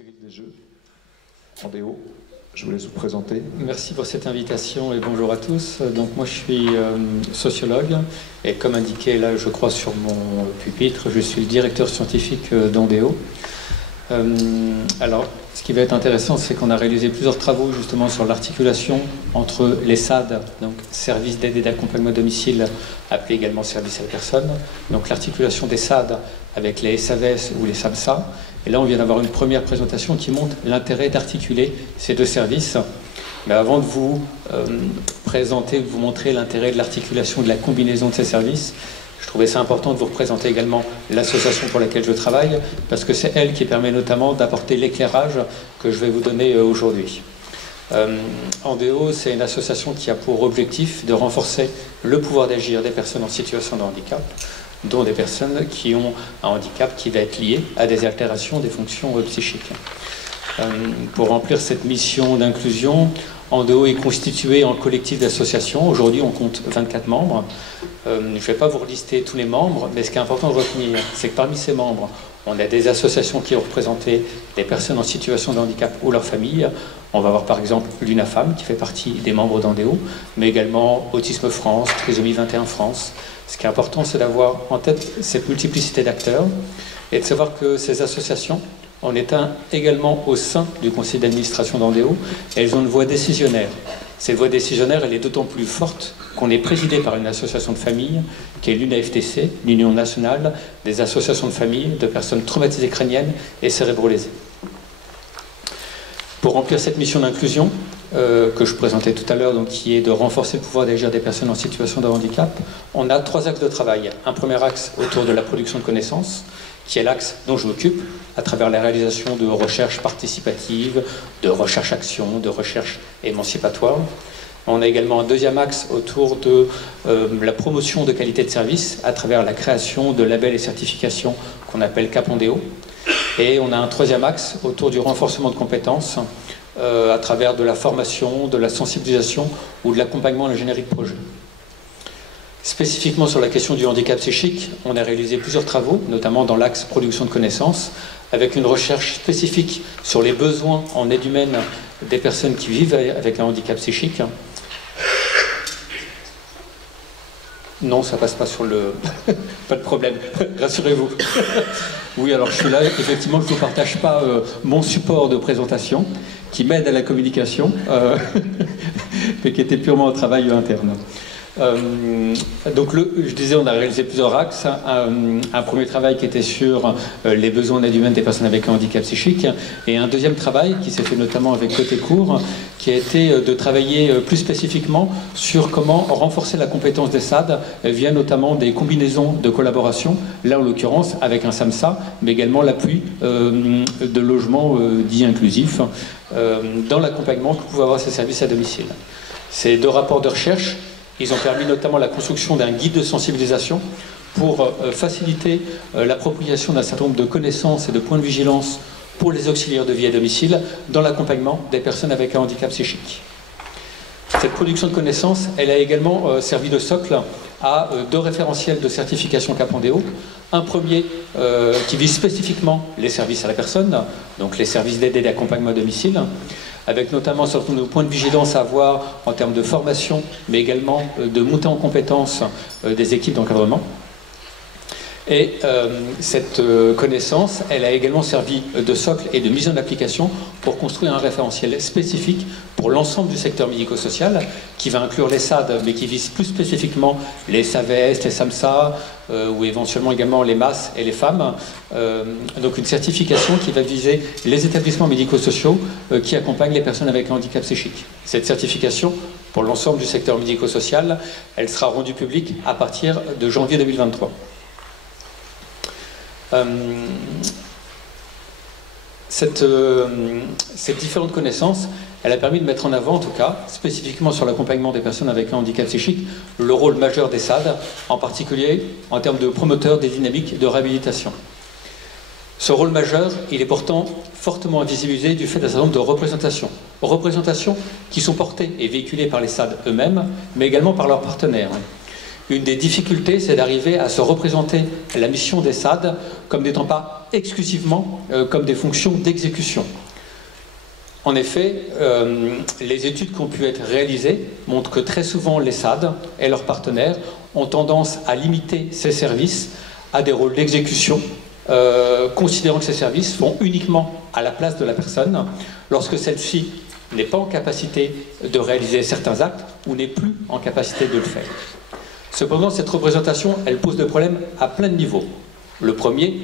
Cyril Desjeux, Andéo, je vous laisse vous présenter. Merci pour cette invitation et bonjour à tous. Donc moi je suis sociologue et comme indiqué là je crois sur mon pupitre, je suis le directeur scientifique d'Andéo. Alors ce qui va être intéressant c'est qu'on a réalisé plusieurs travaux justement sur l'articulation entre les SAD, donc services d'aide et d'accompagnement à domicile, appelé également service à la personne, donc l'articulation des SAD avec les SAVS ou les SAMSA. Et là, on vient d'avoir une première présentation qui montre l'intérêt d'articuler ces deux services. Mais avant de vous présenter, de vous montrer l'intérêt de l'articulation, de la combinaison de ces services, je trouvais ça important de vous représenter également l'association pour laquelle je travaille, parce que c'est elle qui permet notamment d'apporter l'éclairage que je vais vous donner aujourd'hui. Andéo, c'est une association qui a pour objectif de renforcer le pouvoir d'agir des personnes en situation de handicap, dont des personnes qui ont un handicap qui va être lié à des altérations des fonctions psychiques. Pour remplir cette mission d'inclusion, Andéo est constitué en collectif d'associations. Aujourd'hui, on compte 24 membres. Je ne vais pas vous relister tous les membres, mais ce qui est important de retenir, c'est que parmi ces membres, on a des associations qui ont représenté des personnes en situation de handicap ou leurs familles. On va avoir par exemple l'UNAFAM qui fait partie des membres d'Andéo, mais également Autisme France, Trisomie 21 France. Ce qui est important, c'est d'avoir en tête cette multiplicité d'acteurs et de savoir que ces associations, on est également au sein du conseil d'administration d'Andéo, et elles ont une voix décisionnaire. Cette voix décisionnaire, elle est d'autant plus forte qu'on est présidé par une association de famille qui est l'UNAFTC, l'Union nationale des associations de famille de personnes traumatisées crâniennes et cérébro-lésées. Pour remplir cette mission d'inclusion, que je présentais tout à l'heure, donc qui est de renforcer le pouvoir d'agir des personnes en situation de handicap, on a 3 axes de travail. Un premier axe autour de la production de connaissances, qui est l'axe dont je m'occupe, à travers la réalisation de recherches participatives, de recherche-action, de recherche émancipatoire. On a également un deuxième axe autour de la promotion de qualité de service, à travers la création de labels et certifications qu'on appelle CAP Andéo. Et on a un troisième axe autour du renforcement de compétences, à travers de la formation, de la sensibilisation ou de l'accompagnement à l'ingénierie de projet. Spécifiquement sur la question du handicap psychique, on a réalisé plusieurs travaux, notamment dans l'axe production de connaissances, avec une recherche spécifique sur les besoins en aide humaine des personnes qui vivent avec un handicap psychique. Non, ça passe pas sur le... pas de problème, rassurez-vous. Oui, alors je suis là, effectivement, je ne vous partage pas mon support de présentation, qui m'aide à la communication, mais qui était purement un travail interne. Donc je disais, on a réalisé plusieurs axes. Un premier travail qui était sur les besoins en aide humaine des personnes avec un handicap psychique, et un deuxième travail qui s'est fait notamment avec Côté Court, qui a été de travailler plus spécifiquement sur comment renforcer la compétence des SAD via notamment des combinaisons de collaboration, là en l'occurrence avec un SAMSA, mais également l'appui de logements dits inclusifs dans l'accompagnement que pouvaient avoir ces services à domicile. Ces 2 rapports de recherche, ils ont permis notamment la construction d'un guide de sensibilisation pour faciliter l'appropriation d'un certain nombre de connaissances et de points de vigilance pour les auxiliaires de vie à domicile dans l'accompagnement des personnes avec un handicap psychique. Cette production de connaissances, elle a également servi de socle à 2 référentiels de certification CAP Andéo. Un premier qui vise spécifiquement les services à la personne, donc les services d'aide et d'accompagnement à domicile, avec notamment un certain nombre de points de vigilance à avoir en termes de formation, mais également de montée en compétences des équipes d'encadrement. Et cette connaissance, elle a également servi de socle et de mise en application pour construire un référentiel spécifique pour l'ensemble du secteur médico-social, qui va inclure les SAD, mais qui vise plus spécifiquement les SAVS, les SAMSA, ou éventuellement également les MAS et les femmes. Donc une certification qui va viser les établissements médico-sociaux qui accompagnent les personnes avec un handicap psychique. Cette certification, pour l'ensemble du secteur médico-social, elle sera rendue publique à partir de janvier 2023. Cette différente connaissance, elle a permis de mettre en avant, en tout cas, spécifiquement sur l'accompagnement des personnes avec un handicap psychique, le rôle majeur des SAD, en particulier en termes de promoteurs des dynamiques de réhabilitation. Ce rôle majeur, il est pourtant fortement invisibilisé du fait d'un certain nombre de représentations qui sont portées et véhiculées par les SAD eux-mêmes, mais également par leurs partenaires. Une des difficultés, c'est d'arriver à se représenter la mission des SAD comme n'étant pas exclusivement comme des fonctions d'exécution. En effet, les études qui ont pu être réalisées montrent que très souvent les SAD et leurs partenaires ont tendance à limiter ces services à des rôles d'exécution, considérant que ces services font uniquement à la place de la personne lorsque celle-ci n'est pas en capacité de réaliser certains actes ou n'est plus en capacité de le faire. Cependant, cette représentation, elle pose des problèmes à plein de niveaux. Le premier,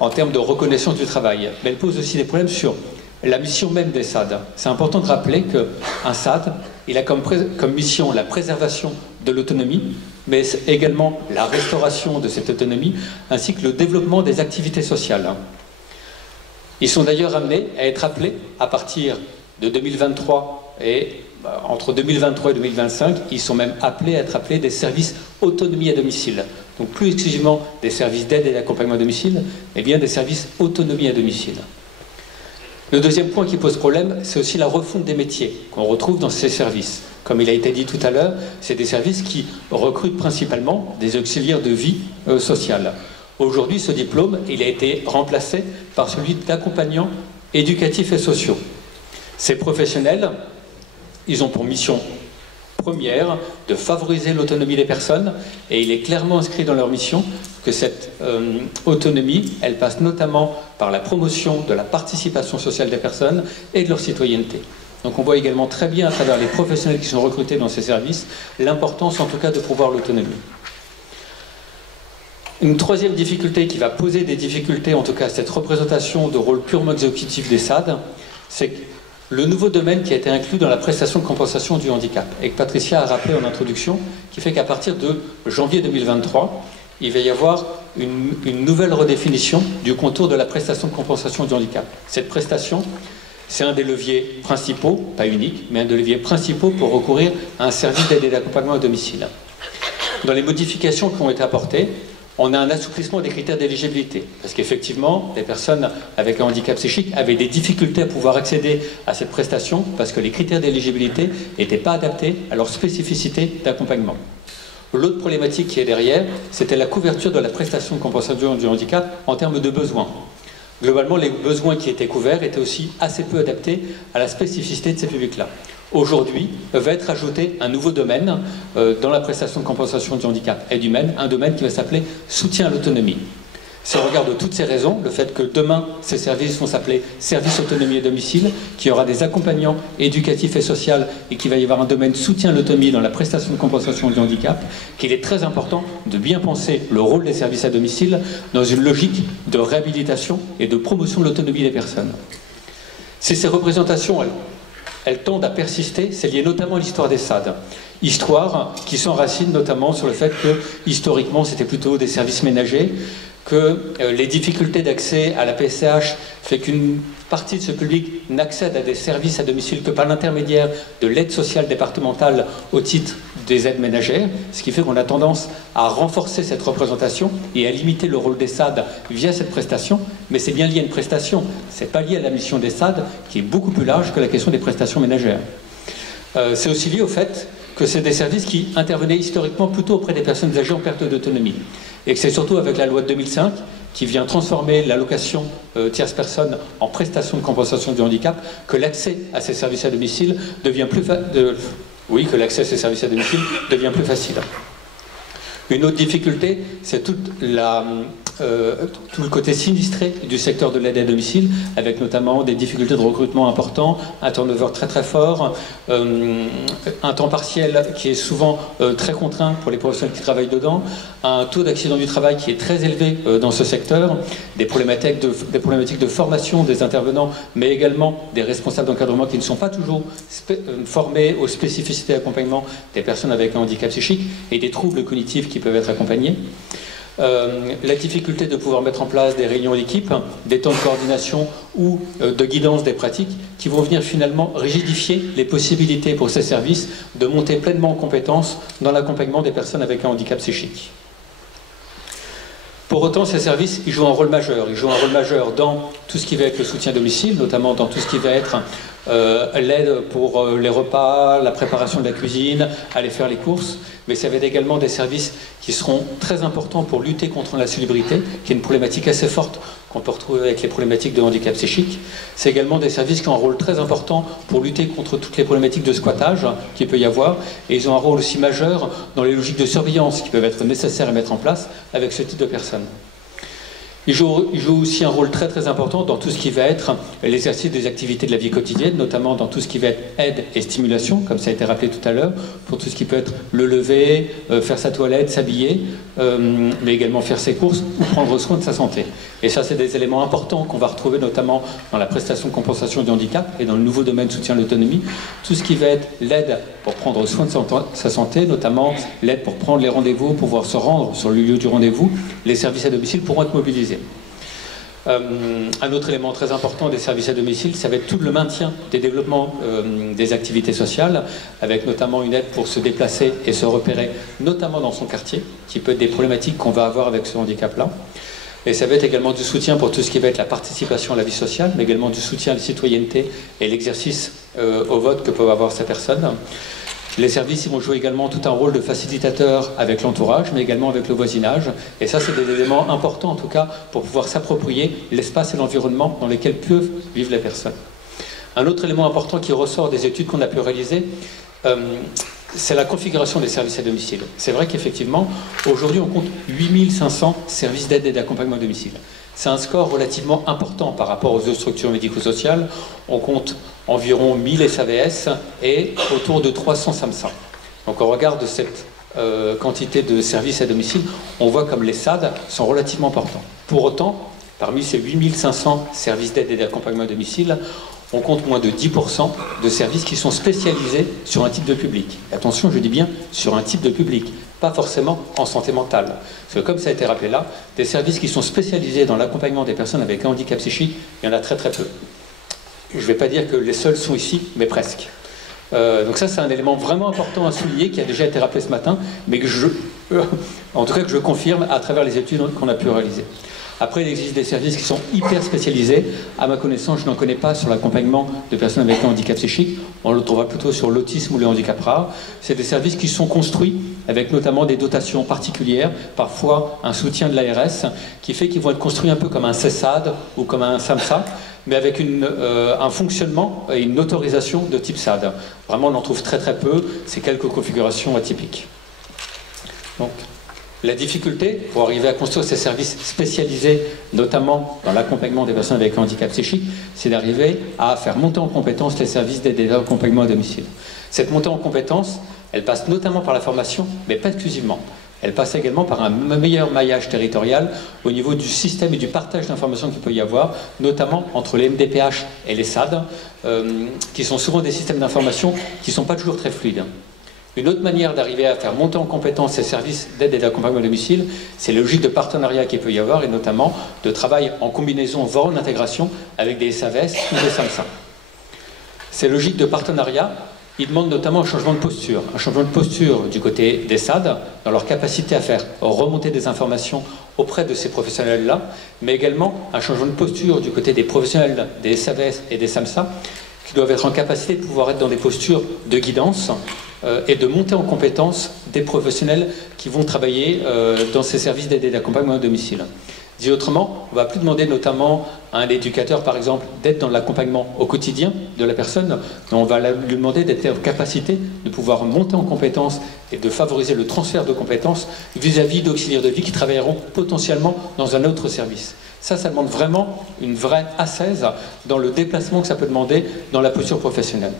en termes de reconnaissance du travail, mais elle pose aussi des problèmes sur la mission même des SAD. C'est important de rappeler qu'un SAD, il a comme mission la préservation de l'autonomie, mais également la restauration de cette autonomie, ainsi que le développement des activités sociales. Ils sont d'ailleurs amenés à être appelés à partir de 2023 et entre 2023 et 2025, ils sont même appelés à être appelés des services autonomie à domicile. Donc plus exclusivement des services d'aide et d'accompagnement à domicile, mais bien des services autonomie à domicile. Le deuxième point qui pose problème, c'est aussi la refonte des métiers qu'on retrouve dans ces services. Comme il a été dit tout à l'heure, c'est des services qui recrutent principalement des auxiliaires de vie sociale. Aujourd'hui, ce diplôme, il a été remplacé par celui d'accompagnants éducatifs et sociaux. Ces professionnels, ils ont pour mission première de favoriser l'autonomie des personnes, et il est clairement inscrit dans leur mission que cette autonomie, elle passe notamment par la promotion de la participation sociale des personnes et de leur citoyenneté. Donc on voit également très bien à travers les professionnels qui sont recrutés dans ces services l'importance en tout cas de promouvoir l'autonomie. Une troisième difficulté qui va poser des difficultés, en tout cas cette représentation de rôle purement exécutif des SAD, c'est que le nouveau domaine qui a été inclus dans la prestation de compensation du handicap, et que Patricia a rappelé en introduction, qui fait qu'à partir de janvier 2023, il va y avoir une nouvelle redéfinition du contour de la prestation de compensation du handicap. Cette prestation, c'est un des leviers principaux, pas unique, mais un des leviers principaux pour recourir à un service d'aide et d'accompagnement à domicile. Dans les modifications qui ont été apportées, on a un assouplissement des critères d'éligibilité, parce qu'effectivement, les personnes avec un handicap psychique avaient des difficultés à pouvoir accéder à cette prestation, parce que les critères d'éligibilité n'étaient pas adaptés à leur spécificité d'accompagnement. L'autre problématique qui est derrière, c'était la couverture de la prestation de compensation du handicap en termes de besoins. Globalement, les besoins qui étaient couverts étaient aussi assez peu adaptés à la spécificité de ces publics-là. Aujourd'hui, va être ajouté un nouveau domaine dans la prestation de compensation du handicap et d'humaine, un domaine qui va s'appeler soutien à l'autonomie. Si on regarde toutes ces raisons, le fait que demain, ces services vont s'appeler services autonomie et domicile, qu'il y aura des accompagnants éducatifs et sociaux et qu'il va y avoir un domaine soutien à l'autonomie dans la prestation de compensation du handicap, qu'il est très important de bien penser le rôle des services à domicile dans une logique de réhabilitation et de promotion de l'autonomie des personnes. Si ces représentations, elles tendent à persister, c'est lié notamment à l'histoire des SAD. Histoire qui s'enracine notamment sur le fait que, historiquement, c'était plutôt des services ménagers, que les difficultés d'accès à la PCH fait qu'une partie de ce public n'accède à des services à domicile que par l'intermédiaire de l'aide sociale départementale au titre des aides ménagères, ce qui fait qu'on a tendance à renforcer cette représentation et à limiter le rôle des SAD via cette prestation, mais c'est bien lié à une prestation, c'est pas lié à la mission des SAD qui est beaucoup plus large que la question des prestations ménagères. C'est aussi lié au fait que c'est des services qui intervenaient historiquement plutôt auprès des personnes âgées en perte d'autonomie. Et que c'est surtout avec la loi de 2005 qui vient transformer l'allocation tierce personne en prestation de compensation du handicap que l'accès à ces services à domicile devient plus facile. Une autre difficulté, c'est tout le côté sinistré du secteur de l'aide à domicile, avec notamment des difficultés de recrutement importants, un turnover très très fort, un temps partiel qui est souvent très contraint pour les professionnels qui travaillent dedans, un taux d'accident du travail qui est très élevé dans ce secteur, des problématiques de formation des intervenants, mais également des responsables d'encadrement qui ne sont pas toujours formés aux spécificités d'accompagnement des personnes avec un handicap psychique et des troubles cognitifs qui peuvent être accompagnés. La difficulté de pouvoir mettre en place des réunions d'équipe, des temps de coordination ou de guidance des pratiques qui vont venir finalement rigidifier les possibilités pour ces services de monter pleinement en compétence dans l'accompagnement des personnes avec un handicap psychique. Pour autant, ces services, ils jouent un rôle majeur. Ils jouent un rôle majeur dans tout ce qui va être le soutien à domicile, notamment dans tout ce qui va être l'aide pour les repas, la préparation de la cuisine, aller faire les courses, mais ça va être également des services qui seront très importants pour lutter contre l'insalubrité, qui est une problématique assez forte qu'on peut retrouver avec les problématiques de handicap psychique. C'est également des services qui ont un rôle très important pour lutter contre toutes les problématiques de squattage qu'il peut y avoir. Et ils ont un rôle aussi majeur dans les logiques de surveillance qui peuvent être nécessaires à mettre en place avec ce type de personnes. Ils jouent aussi un rôle très très important dans tout ce qui va être l'exercice des activités de la vie quotidienne, notamment dans tout ce qui va être aide et stimulation, comme ça a été rappelé tout à l'heure, pour tout ce qui peut être le lever, faire sa toilette, s'habiller, mais également faire ses courses ou prendre soin de sa santé. Et ça, c'est des éléments importants qu'on va retrouver notamment dans la prestation de compensation du handicap et dans le nouveau domaine soutien à l'autonomie. Tout ce qui va être l'aide pour prendre soin de sa santé, notamment l'aide pour prendre les rendez-vous, pour pouvoir se rendre sur le lieu du rendez-vous, les services à domicile pourront être mobilisés. Un autre élément très important des services à domicile, ça va être tout le maintien des développements des activités sociales, avec notamment une aide pour se déplacer et se repérer, notamment dans son quartier, qui peut être des problématiques qu'on va avoir avec ce handicap-là. Et ça va être également du soutien pour tout ce qui va être la participation à la vie sociale, mais également du soutien à la citoyenneté et l'exercice au vote que peuvent avoir ces personnes. Les services ils vont jouer également tout un rôle de facilitateur avec l'entourage, mais également avec le voisinage. Et ça, c'est des éléments importants, en tout cas, pour pouvoir s'approprier l'espace et l'environnement dans lesquels peuvent vivre les personnes. Un autre élément important qui ressort des études qu'on a pu réaliser, c'est la configuration des services à domicile. C'est vrai qu'effectivement, aujourd'hui, on compte 8500 services d'aide et d'accompagnement à domicile. C'est un score relativement important par rapport aux autres structures médico-sociales. On compte environ 1000 SAVS et autour de 300 SAMSA. Donc au regard de cette quantité de services à domicile, on voit comme les SAD sont relativement importants. Pour autant, parmi ces 8500 services d'aide et d'accompagnement à domicile, on compte moins de 10% de services qui sont spécialisés sur un type de public. Et attention, je dis bien sur un type de public, pas forcément en santé mentale. Parce que comme ça a été rappelé là, des services qui sont spécialisés dans l'accompagnement des personnes avec un handicap psychique, il y en a très très peu. Je ne vais pas dire que les seuls sont ici, mais presque. Donc ça, c'est un élément vraiment important à souligner, qui a déjà été rappelé ce matin, mais que en tout cas que je confirme à travers les études qu'on a pu réaliser. Après, il existe des services qui sont hyper spécialisés. À ma connaissance, je n'en connais pas sur l'accompagnement de personnes avec un handicap psychique. On le trouvera plutôt sur l'autisme ou le handicap rare. C'est des services qui sont construits avec notamment des dotations particulières, parfois un soutien de l'ARS, qui fait qu'ils vont être construits un peu comme un CESAD ou comme un SAMSA, mais avec un fonctionnement et une autorisation de type SAD. Vraiment, on en trouve très très peu. C'est quelques configurations atypiques. Donc, la difficulté pour arriver à construire ces services spécialisés, notamment dans l'accompagnement des personnes avec un handicap psychique, c'est d'arriver à faire monter en compétence les services d'aide et d'accompagnement à domicile. Cette montée en compétence, elle passe notamment par la formation, mais pas exclusivement. Elle passe également par un meilleur maillage territorial au niveau du système et du partage d'informations qu'il peut y avoir, notamment entre les MDPH et les SAD, qui sont souvent des systèmes d'information qui ne sont pas toujours très fluides. Une autre manière d'arriver à faire monter en compétence ces services d'aide et d'accompagnement à domicile, c'est la logique de partenariat qu'il peut y avoir, et notamment de travail en combinaison, voire en intégration, avec des SAVS ou des SAMSA. Ces logiques de partenariat, ils demandent notamment un changement de posture du côté des SAD, dans leur capacité à faire remonter des informations auprès de ces professionnels-là, mais également un changement de posture du côté des professionnels des SAVS et des SAMSA, qui doivent être en capacité de pouvoir être dans des postures de guidance et de monter en compétence des professionnels qui vont travailler dans ces services d'aide et d'accompagnement à domicile. Dit autrement, on ne va plus demander notamment à un éducateur, par exemple, d'être dans l'accompagnement au quotidien de la personne, mais on va lui demander d'être en capacité de pouvoir monter en compétence et de favoriser le transfert de compétences vis-à-vis d'auxiliaires de vie qui travailleront potentiellement dans un autre service. Ça demande vraiment une vraie assaise dans le déplacement que ça peut demander dans la posture professionnelle.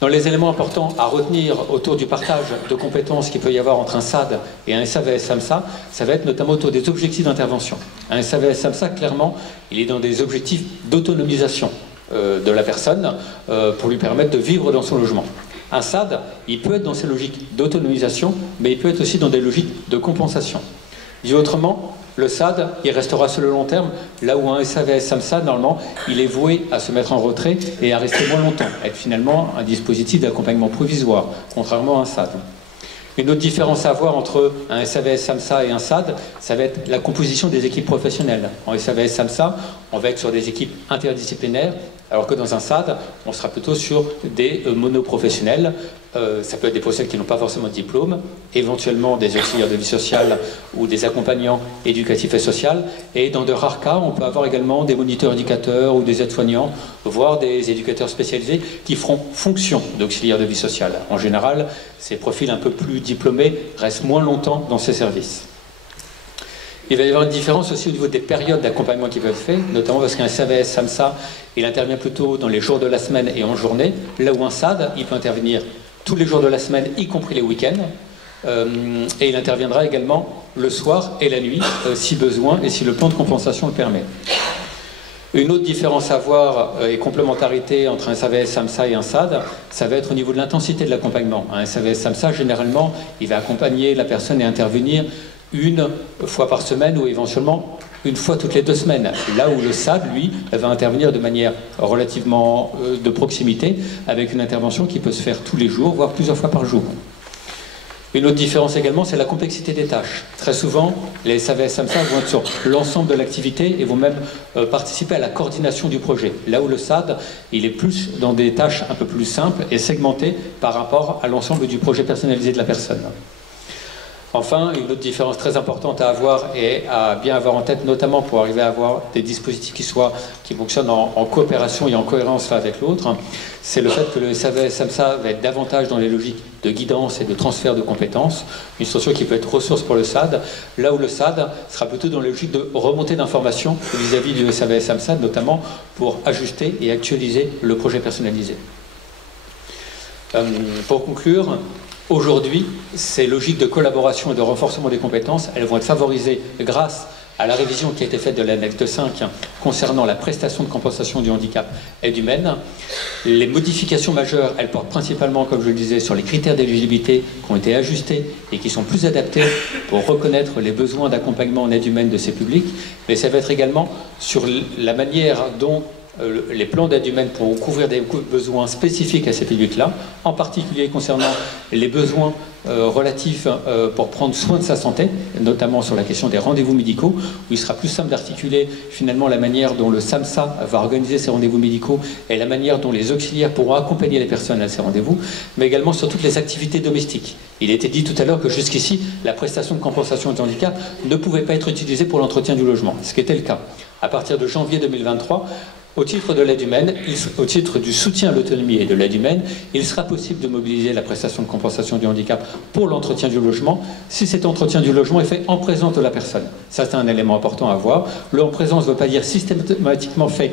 Dans les éléments importants à retenir autour du partage de compétences qu'il peut y avoir entre un SAD et un SAVS-SAMSA, ça va être notamment autour des objectifs d'intervention. Un SAVS-SAMSA, clairement, il est dans des objectifs d'autonomisation de la personne pour lui permettre de vivre dans son logement. Un SAD, il peut être dans ces logiques d'autonomisation, mais il peut être aussi dans des logiques de compensation. Dit autrement, le SAD, il restera sur le long terme, là où un SAVS-SAMSA, normalement, il est voué à se mettre en retrait et à rester moins longtemps, être finalement un dispositif d'accompagnement provisoire, contrairement à un SAD. Une autre différence à avoir entre un SAVS-SAMSA et un SAD, ça va être la composition des équipes professionnelles. En SAVS-SAMSA, on va être sur des équipes interdisciplinaires Alors que dans un SAD, on sera plutôt sur des monoprofessionnels. Ça peut être des professionnels qui n'ont pas forcément de diplôme, éventuellement des auxiliaires de vie sociale ou des accompagnants éducatifs et sociaux. Et dans de rares cas, on peut avoir également des moniteurs éducateurs ou des aides-soignants, voire des éducateurs spécialisés qui feront fonction d'auxiliaires de vie sociale. En général, ces profils un peu plus diplômés restent moins longtemps dans ces services. Il va y avoir une différence aussi au niveau des périodes d'accompagnement qui peuvent être faites, notamment parce qu'un SAVS SAMSA, il intervient plutôt dans les jours de la semaine et en journée, là où un SAD, il peut intervenir tous les jours de la semaine, y compris les week-ends, et il interviendra également le soir et la nuit, si besoin, et si le plan de compensation le permet. Une autre différence à voir et complémentarité entre un SAVS SAMSA et un SAD, ça va être au niveau de l'intensité de l'accompagnement. Un SAVS SAMSA, généralement, il va accompagner la personne et intervenir une fois par semaine ou éventuellement une fois toutes les 2 semaines. Là où le SAD, lui, va intervenir de manière relativement de proximité, avec une intervention qui peut se faire tous les jours, voire plusieurs fois par jour. Une autre différence également, c'est la complexité des tâches. Très souvent, les SAVS SAMSA vont être sur l'ensemble de l'activité et vont même participer à la coordination du projet. Là où le SAD, il est plus dans des tâches un peu plus simples et segmentées par rapport à l'ensemble du projet personnalisé de la personne. Enfin, une autre différence très importante à avoir et à bien avoir en tête, notamment pour arriver à avoir des dispositifs qui fonctionnent en coopération et en cohérence l'un avec l'autre, c'est le fait que le SAVS SAMSA va être davantage dans les logiques de guidance et de transfert de compétences, une structure qui peut être ressource pour le SAD, là où le SAD sera plutôt dans les logiques de remontée d'informations vis-à-vis du SAVS SAMSA, notamment pour ajuster et actualiser le projet personnalisé. Pour conclure, aujourd'hui, ces logiques de collaboration et de renforcement des compétences, elles vont être favorisées grâce à la révision qui a été faite de l'annexe 5 concernant la prestation de compensation du handicap aide humaine. Les modifications majeures, elles portent principalement, comme je le disais, sur les critères d'éligibilité qui ont été ajustés et qui sont plus adaptés pour reconnaître les besoins d'accompagnement en aide humaine de ces publics, mais ça va être également sur la manière dont les plans d'aide humaine pourront couvrir des besoins spécifiques à ces publics-là, en particulier concernant les besoins relatifs pour prendre soin de sa santé, notamment sur la question des rendez-vous médicaux, où il sera plus simple d'articuler finalement la manière dont le SAMSA va organiser ses rendez-vous médicaux et la manière dont les auxiliaires pourront accompagner les personnes à ces rendez-vous, mais également sur toutes les activités domestiques. Il a été dit tout à l'heure que jusqu'ici, la prestation de compensation du handicap ne pouvait pas être utilisée pour l'entretien du logement, ce qui était le cas. À partir de janvier 2023, au titre de l'aide humaine, au titre du soutien à l'autonomie et de l'aide humaine, il sera possible de mobiliser la prestation de compensation du handicap pour l'entretien du logement, si cet entretien du logement est fait en présence de la personne. Ça, c'est un élément important à voir. Le en présence ne veut pas dire systématiquement fait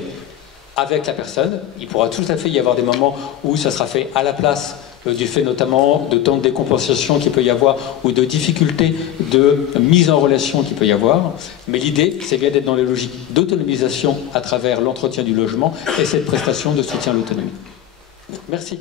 avec la personne. Il pourra tout à fait y avoir des moments où ça sera fait à la place du fait notamment de temps de décompensation qu'il peut y avoir ou de difficultés de mise en relation qu'il peut y avoir. Mais l'idée, c'est bien d'être dans les logiques d'autonomisation à travers l'entretien du logement et cette prestation de soutien à l'autonomie. Merci.